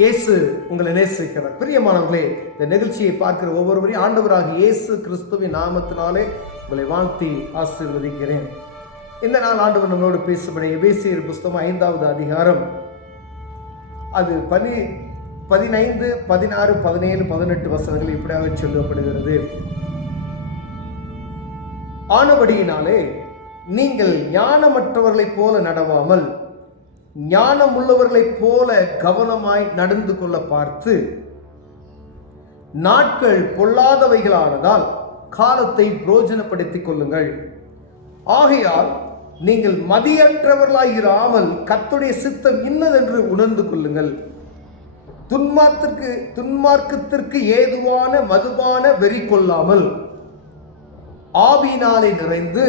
இயேசு உங்களை நேசிக்கிறார். பிரியமானவர்களே, இந்த நிகழ்ச்சியை பார்க்கிற ஒவ்வொருவரையும் ஆண்டவராக இயேசு கிறிஸ்துவின் நாமத்தினாலே உங்களை வாழ்த்தி ஆசீர்வதிக்கிறேன். இந்த நாள் ஆண்டவர் நம்மளோடு பேசும்படி எபேசியர் புஸ்தகம் 5வது அதிகாரம் அது 15, 16, 17, 18 வசனங்கள் இப்படியாக சொல்லப்படுகிறது. ஆனபடியினாலே நீங்கள் ஞானமற்றவர்களைப் போல நடவாமல் ஞானம் உள்ளவர்களைப் போல கவனமாய் நடந்து கொள்ள பார்த்து, நாட்கள் பொல்லாதவைகளானதால் காலத்தை பிரயோஜனப்படுத்திக் கொள்ளுங்கள். ஆகையால் நீங்கள் மதியற்றவர்களாயிராமல் கர்த்தருடைய சித்தம் இன்னதென்று உணர்ந்து கொள்ளுங்கள். துன்மார்க்கத்திற்கு ஏதுவான மதுபான வெறி கொள்ளாமல் ஆவியினாலே நிறைந்து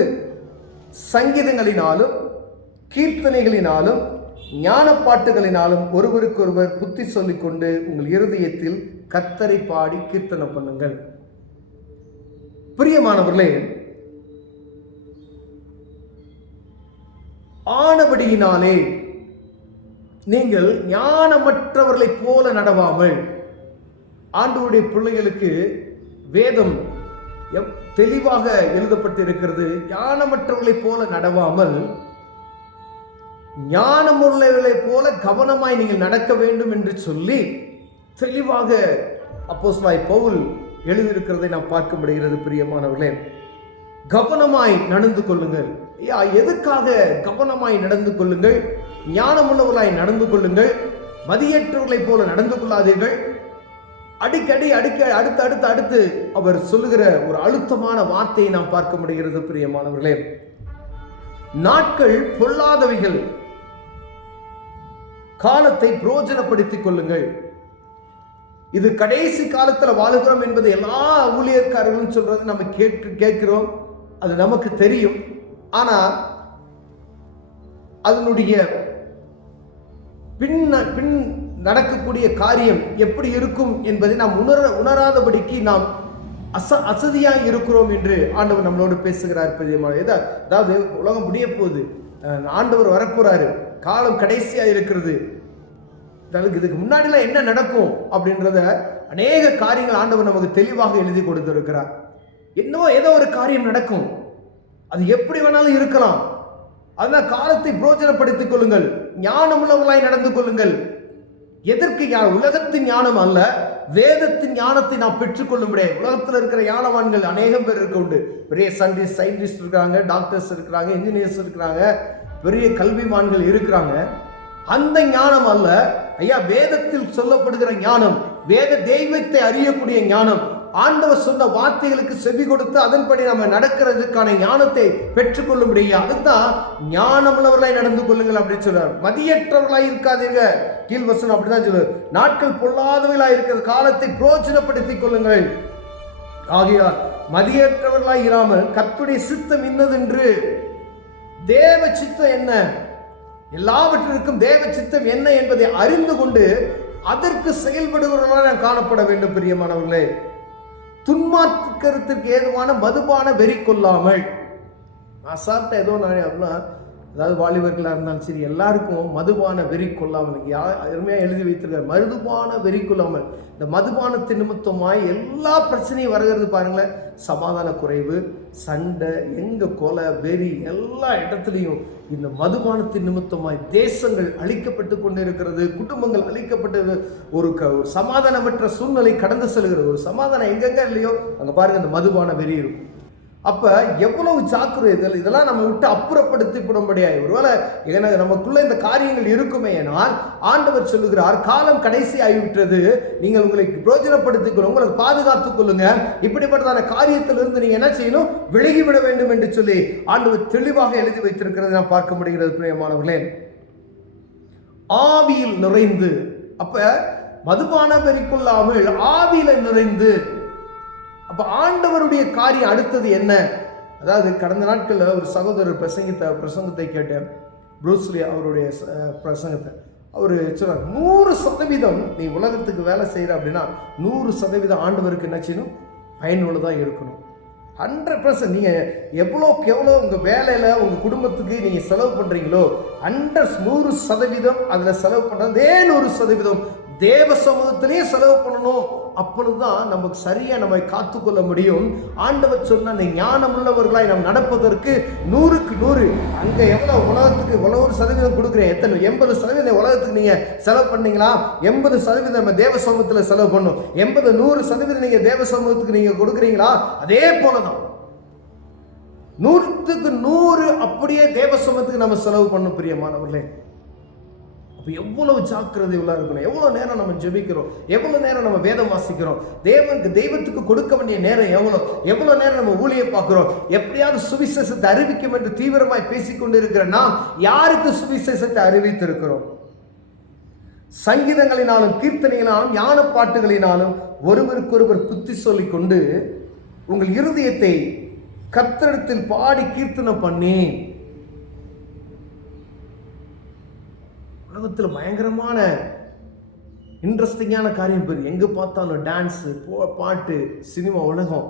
சங்கீதங்களினாலும் கீர்த்தனைகளினாலும் ஞான பாட்டுகளினாலும் ஒருவருக்கொருவர் புத்தி சொல்லிக்கொண்டு உங்கள் இருதயத்தில் கர்த்தரை பாடி கீர்த்தனை பண்ணுங்கள். பிரியமானவர்களே, ஆனபடியினாலே நீங்கள் ஞானமற்றவர்களைப் போல நடவாமல், ஆண்டவருடைய பிள்ளைகளுக்கு வேதம் தெளிவாக எழுதப்பட்டிருக்கிறது. ஞானமற்றவர்களைப் போல நடவாமல் ஞானமுள்ளவர்களைப் போல கவனமாய் நீங்கள் நடக்க வேண்டும் என்று சொல்லி தெளிவாக அப்போஸ்தலனாகிய பவுல் எழுதியிருக்கிறதை நாம் பார்க்க முடிகிறது. பிரியமானவர்களே, கவனமாய் நடந்து கொள்ளுங்கள். எதுக்காக கவனமாய் நடந்து கொள்ளுங்கள்? ஞானமுள்ளவர்களாய் நடந்து கொள்ளுங்கள். மதியற்றவர்களைப் போல நடந்து கொள்ளாதீர்கள். அடிக்கடி அடுத்து அவர் சொல்லுகிற ஒரு அழுத்தமான வார்த்தையை நாம் பார்க்க முடிகிறது. பிரியமானவர்களே, நாட்கள் பொல்லாதவைகள், காலத்தை பிரயோஜனப்படுத்திக் கொள்ளுங்கள். இது கடைசி காலத்தில் வாழுகிறோம் என்பது எல்லா ஊழியர்காரர்களும் சொல்றது நம்ம கேட்கிறோம், அது நமக்கு தெரியும். ஆனால் அதனுடைய பின் நடக்கக்கூடிய காரியம் எப்படி இருக்கும் என்பதை நாம் உணராதபடிக்கு நாம் அசதியாக இருக்கிறோம் என்று ஆண்டவர் நம்மளோடு பேசுகிறார். அதாவது உலகம் முடிய போகுது, ஆண்டவர் வரப்போறாரு, காலம் கடைசியாக இருக்கிறது, இதுக்கு முன்னாடிலாம் என்ன நடக்கும் அப்படின்றத அநேக காரியங்கள் ஆண்டவர் நமக்கு தெளிவாக எழுதி கொடுத்திருக்கிறார். ஏதோ ஒரு காரியம் நடக்கும், அது எப்படி வேணாலும் இருக்கலாம். அதனால் காலத்தை பிரயோஜனப்படுத்திக் கொள்ளுங்கள், ஞானமுள்ளவர்களாய் நடந்து கொள்ளுங்கள். எதற்கு உலகத்தின் ஞானம் அல்ல, வேதத்தின் ஞானத்தை நாம் பெற்றுக்கொள்ளும்படியே. உலகத்தில் இருக்கிற ஞானவான்கள் அநேகம் பேர் இருக்க உண்டு. பெரிய சயின்டிஸ்ட் இருக்கிறாங்க, டாக்டர்ஸ் இருக்கிறாங்க, இன்ஜினியர்ஸ் இருக்கிறாங்க, பெரிய கல்விமான்கள் இருக்கிறாங்க. அந்த ஞானம் அல்ல ஐயா, வேதத்தில் சொல்லப்படுகிற ஞானம், வேத தெய்வத்தை அறியக்கூடிய ஞானம், ஆண்டவர் சொன்ன வார்த்தைகளுக்கு செவி கொடுத்து அதன்படி நம்ம நடக்கிறதுக்கான ஞானத்தை பெற்றுக்கொள்ளும்படியா. அதுதான் ஞானமுள்ளவர்களாய் நடந்து கொள்ளுங்கள் அப்படின்னு சொல்றார். மதியற்றவர்களாய் இருக்காதீங்க, கீழ் வசனம் அப்படிதான் சொல்லுவார். நாட்கள் பொல்லாதவர்களாய் இருக்கிற காலத்தை பிரயோஜனப்படுத்திக் கொள்ளுங்கள். ஆகையால் மதியற்றவர்களாய் இராமல் கர்த்தருடைய சித்தம் இன்னதென்று, தேவ சித்தம் என்ன, எல்லாவற்றிற்கும் தேவ சித்தம் என்ன என்பதை அறிந்து கொண்டு அதற்கு செயல்படுகிறவர்களாக காணப்பட வேண்டும். பிரியமானவர்களே, துன்மார்க்கத்திற்கு ஏதுவான மதுபான வெறி கொள்ளாமல், நான் சாப்பிட்ட ஏதோ நான் அப்படின்னா, அதாவது வாலிபர்களாக இருந்தாலும் சரி, எல்லாருக்கும் மதுபான வெறி கொள்ளாமல், அருமையாக எழுதி வைத்திருக்கார், மதுபான வெறி கொள்ளாமல். இந்த மதுபானத்தின் நிமித்தமாய் எல்லா பிரச்சனையும் வருகிறது பாருங்களேன். சமாதான குறைவு, சண்டை, எங்க கொலை, வெறி, எல்லா இடத்துலையும் இந்த மதுபானத்தின் நிமித்தமாய் தேசங்கள் அழிக்கப்பட்டு கொண்டு இருக்கிறது, குடும்பங்கள் அழிக்கப்பட்டது, ஒரு சமாதானமற்ற சூழ்நிலை கடந்து செல்கிறது. ஒரு சமாதானம் எங்கெங்க இல்லையோ அங்க பாருங்க இந்த மதுபான வெறி இருக்கும். அப்ப எவ்வளவு ஜாக்கிரதை, இதெல்லாம் நம்ம விட்டு அப்புறப்படுத்தி விடும்படியாய். ஒருவேளை நமக்குள்ள இந்த காரியங்கள் இருக்குமே ஆனால் ஆண்டவர் சொல்லுகிறார், காலம் கடைசி ஆகிவிட்டது, நீங்கள் உங்களை பிரயோஜனப்படுத்திக் கொள்ளுங்க, உங்களை பாதுகாத்துக் கொள்ளுங்க, இப்படிப்பட்டதான காரியத்திலிருந்து நீங்க என்ன செய்யணும், விலகிவிட வேண்டும் என்று சொல்லி ஆண்டவர் தெளிவாக எழுதி வைத்திருக்கிறதை நாம் பார்க்க முடிகிறது. பிரியமானவர்களே, ஆவியில் நிறைந்து, அப்ப மதுபான வெறி கொள்ளாமல் ஆவியில நிறைந்து. அப்ப ஆண்டவருடைய காரியம் அடுத்தது என்ன? அதாவது கடந்த நாட்களில் ஒரு சகோதரர் பிரசங்கத்தை கேட்டேன், ப்ரூஸ்லி அவருடைய பிரசங்கத்தை. அவர் சொல்றார், 100% நீ உலகத்துக்கு வேலை செய்கிற அப்படின்னா 100% ஆண்டவருக்கு என்ன செய்யணும், பயனுள்ளதாக இருக்கணும். 100% நீங்கள் எவ்வளோக்கு எவ்வளோ உங்கள் வேலையில் உங்கள் குடும்பத்துக்கு நீங்கள் செலவு பண்ணுறீங்களோ 100% அதில் செலவு பண்ணுறதே 100% தேவ சமூகத்திலேயே செலவு பண்ணணும். அப்பொழுதுதான் நமக்கு சரியா நம்மை காத்துக்கொள்ள முடியும். ஆண்டவர் சொன்ன அந்த ஞானம் உள்ளவர்களாய் நாம் நடப்பதற்கு 100க்கு 100 அங்க எவ்வளவு உலகத்துக்கு 100% கொடுக்குறேன், எத்தனை 80% உலகத்துக்கு நீங்க செலவு பண்ணீங்களா, 80% நம்ம தேவ சமூகத்துல செலவு பண்ணும். 100% நீங்க தேவ சமூகத்துக்கு நீங்க கொடுக்குறீங்களா, அதே போலதான் 100க்கு 100 அப்படியே தேவ சமூகத்துக்கு நம்ம செலவு பண்ணும் பிரியமானவர்களே. எவ்வளவு ஜாக்கிரதை உள்ள இருக்கணும், எவ்வளவு நேரம் நம்ம ஜெபிக்கிறோம், எவ்வளவு நேரம் நம்ம வேதம் வாசிக்கிறோம், தெய்வத்துக்கு கொடுக்க வேண்டிய நேரம் எவ்வளவு நேரம் நம்ம ஊழிய பார்க்கிறோம். எப்படியாவது சுவிசேஷத்தை அறிவிக்கும் என்று தீவிரமாய் பேசிக்கொண்டு இருக்கிற நாம் யாருக்கு சுவிசேஷத்தை அறிவித்திருக்கிறோம்? சங்கீதங்களினாலும் கீர்த்தனையினாலும் ஞான பாட்டுகளினாலும் ஒருவருக்கொருவர் புத்தி சொல்லிக் கொண்டு உங்கள் இருதயத்தை கர்த்தரிடத்தில் பாடி கீர்த்தனை பண்ணி. உலகத்தில் பயங்கரமான இன்ட்ரெஸ்டிங்கான காரியம் பெரிய, எங்க பார்த்தாலும் டான்ஸ், பாட்டு, சினிமா உலகம்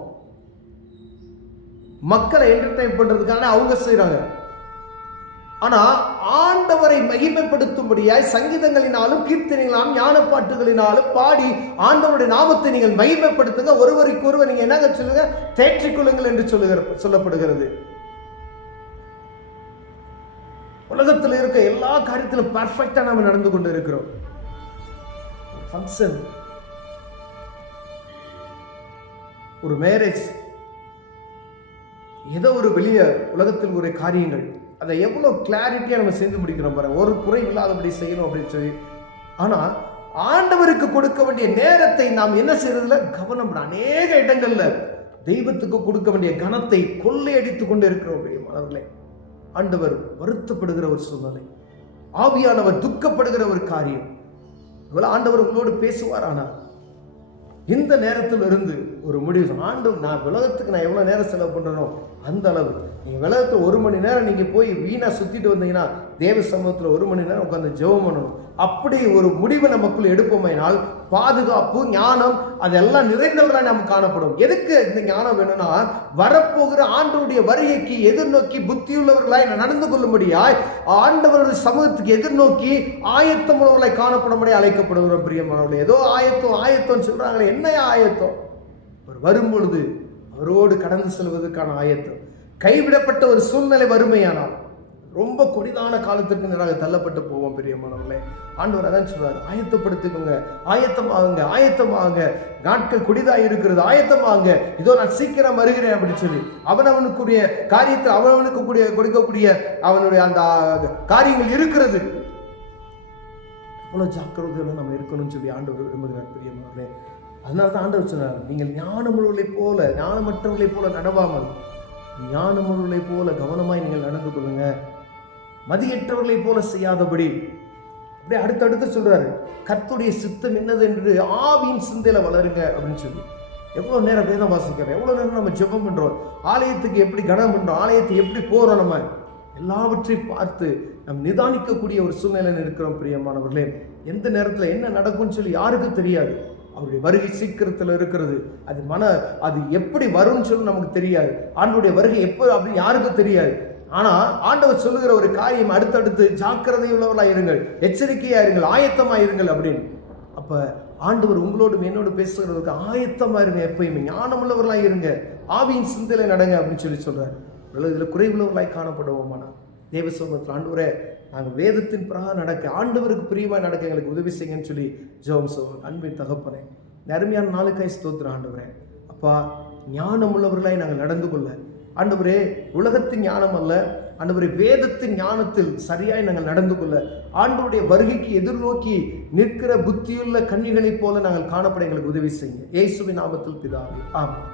மக்களை என்டர்டைன் பண்றதுக்கான அவங்க செய்யறாங்க. ஆனா ஆண்டவரை மகிமைப்படுத்தும்படியாய் சங்கீதங்களினாலும் கீர்த்தனைகளாலும் ஞான பாட்டுகளினாலும் பாடி ஆண்டவருடைய நாமத்தை நீங்கள் மகிமைப்படுத்துங்க. ஒருவருக்கு ஒருவர் நீங்க என்னங்க சொல்லுங்க, தேற்றிக்கொள்ளுங்கள் என்று சொல்லப்படுகிறது. உலகத்தில் இருக்க எல்லா காரியத்திலும் பர்ஃபெக்டா நாம நடந்து கொண்டு இருக்கிறோம். ஃபங்க்ஷன், ஒரு மேரேஜ், ஏதோ ஒரு வெளிய உலகத்தில் ஒரு காரியங்கள், அதை எவ்வளவு கிளாரிட்டியா நம்ம செஞ்சு முடிக்கிறோம் பாருங்க, ஒரு குறை இல்லாதபடி செய்யணும் அப்படின்னு சொல்லி. ஆனா ஆண்டவருக்கு கொடுக்க வேண்டிய நேரத்தை நாம் என்ன செய்யறதுல கவனம், அநேக இடங்கள்ல தெய்வத்துக்கு கொடுக்க வேண்டிய கனத்தை கொள்ளையடித்துக் கொண்டு இருக்கிறோம் மாணவர்களே. ஆண்டவர் வருத்தப்படுகிற ஒரு சூழ்நிலை, ஆவியானவர் துக்கப்படுகிற ஒரு காரியம். ஆண்டவர் உங்களோடு பேசுவார். ஆனால் இந்த நேரத்தில் இருந்து ஒரு முடிவு, ஆண்டவர் நான் உலகத்துக்கு நான் எவ்வளவு நேரம் செலவு பண்றனோ அந்த அளவு. நீங்க உலகத்துல 1 மணி நேரம் நீங்க போய் வீணா சுத்திட்டு வந்தீங்கன்னா தேவ சமூகத்துல 1 மணி நேரம் உட்கார்ந்து ஜெபம் பண்ணணும். அப்படி ஒரு முடிவை நமக்குள்ள எடுப்போமைனால் பாதுகாப்பு, ஞானம் அதெல்லாம் நிறைந்தவர்களாக நமக்கு காணப்படும். எதுக்கு இந்த ஞானம் வேணும்னா, வரப்போகிற ஆண்டவருடைய வருகைக்கு எதிர்நோக்கி புத்தியுள்ளவர்களாய் நடந்து கொள்ளும்படியாய் ஆண்டவருடைய சமூகத்துக்கு எதிர்நோக்கி ஆயத்தமுள்ளவர்களாய் காணப்படும்படியாக அழைக்கப்படுகிறோம் பிரியமானவர்களே. ஏதோ ஆயத்தம் சொல்றாங்களே, என்ன ஆயத்தம்? அவர் வரும்பொழுது அவரோடு கடந்து செல்வதற்கான ஆயத்தம். கைவிடப்பட்ட ஒரு சூழ்நிலை வறுமையானால் ரொம்ப கொடிதான காலத்திற்கு நேராக தள்ளப்பட்டு போவோம் பிரியமானவர்களே. ஆண்டவர் அதான் சொல்றாரு, ஆயத்தப்படுத்திக்கோங்க, ஆயத்தமாகுங்க, நாட்கள் கொடிதாக இருக்கிறது, ஆயத்தமாகுங்க, இதோ நான் சீக்கிரம் வருகிறேன் அப்படின்னு சொல்லி அவனவனுக்குரிய காரியத்தை அவனவனுக்கு கொடுக்கக்கூடிய அவனுடைய அந்த காரியங்கள் இருக்கிறது. அவ்வளவு ஜாக்கிரதையோட நம்ம இருக்கணும்னு சொல்லி ஆண்டவர் விரும்புகிறார் பிரியமானவர்களே. அதனால தான் ஆண்டவர் சொன்னார், நீங்கள் ஞானமற்றவர்களை போல நடவாமல் ஞானமுள்ளவர்களை போல கவனமாய் நீங்கள் நடந்து கொள்ளுங்க, மதியற்றவர்களை போல செய்யாதபடி. அப்படியே அடுத்தடுத்து சொல்றாரு, கர்த்தருடைய சித்தம் என்னது என்று ஆவியின் சிந்தையில வளருங்க அப்படின்னு சொல்லி. எவ்வளவு நேரம் வேதம் வாசிக்கிறோம், எவ்வளவு நேரம் நம்ம ஜெபம் பண்றோம், ஆலயத்துக்கு எப்படி கனம் பண்றோம், ஆலயத்துக்கு எப்படி போறோம், நம்ம எல்லாவற்றையும் பார்த்து நம்ம நிதானிக்கக்கூடிய ஒரு சூழ்நிலையில் இருக்கிறோம் பிரியமானவர்களே. எந்த நேரத்தில் என்ன நடக்கும்னு சொல்லி யாருக்கும் தெரியாது. அவருடைய வருகை சீக்கிரத்தில் இருக்கிறது. அது எப்படி வரும்னு சொல்லி நமக்கு தெரியாது. ஆண்டவருடைய வருகை எப்போ அப்படின்னு யாருக்கும் தெரியாது. ஆனா ஆண்டவர் சொல்லுகிற ஒரு காரியம், அடுத்தடுத்து ஜாக்கிரதை உள்ளவர்களாக இருங்கள், எச்சரிக்கையா இருங்கள், ஆயத்தமா இருங்கள் அப்படின்னு. அப்ப ஆண்டவர் உங்களோடும் என்னோடு பேசுகிறவருக்கு ஆயத்தமா இருங்க, எப்பயுமே ஞானம் உள்ளவர்களாக இருங்க, ஆவியின் சிந்தையில நடங்க அப்படின்னு சொல்லி சொல்றாரு. இதுல குறைவுள்ளவர்களாய் காணப்படுவோமானா தேவ சமூகத்தில் ஆண்டவரே நாங்கள் வேதத்தின் பிரகாரம் நடக்க, ஆண்டவருக்கு பிரியமாக நடக்க எங்களுக்கு உதவி செய்யுங்கன்னு சொல்லி ஜெபம் செய்வோம். அன்பின் தகப்பனே, அருமையான நாளுக்காய் ஸ்தோத்திரம் ஆண்டவரே. அப்பா, ஞானம் உள்ளவர்களாய் நாங்கள் நடந்து கொள்ள ஆண்டவரே, உலகத்தின் ஞானம் அல்ல ஆண்டவரே, வேதத்தின் ஞானத்தில் சரியாய் நாங்கள் நடந்து கொள்ள, ஆண்டவருடைய வருகைக்கு எதிர்நோக்கி நிற்கிற புத்தியுள்ள கன்னிகளைப் போல நாங்கள் காணப்பட எங்களுக்கு உதவி செய்யுங்க. இயேசுவின் நாமத்தில் பிதாவே, ஆமென்.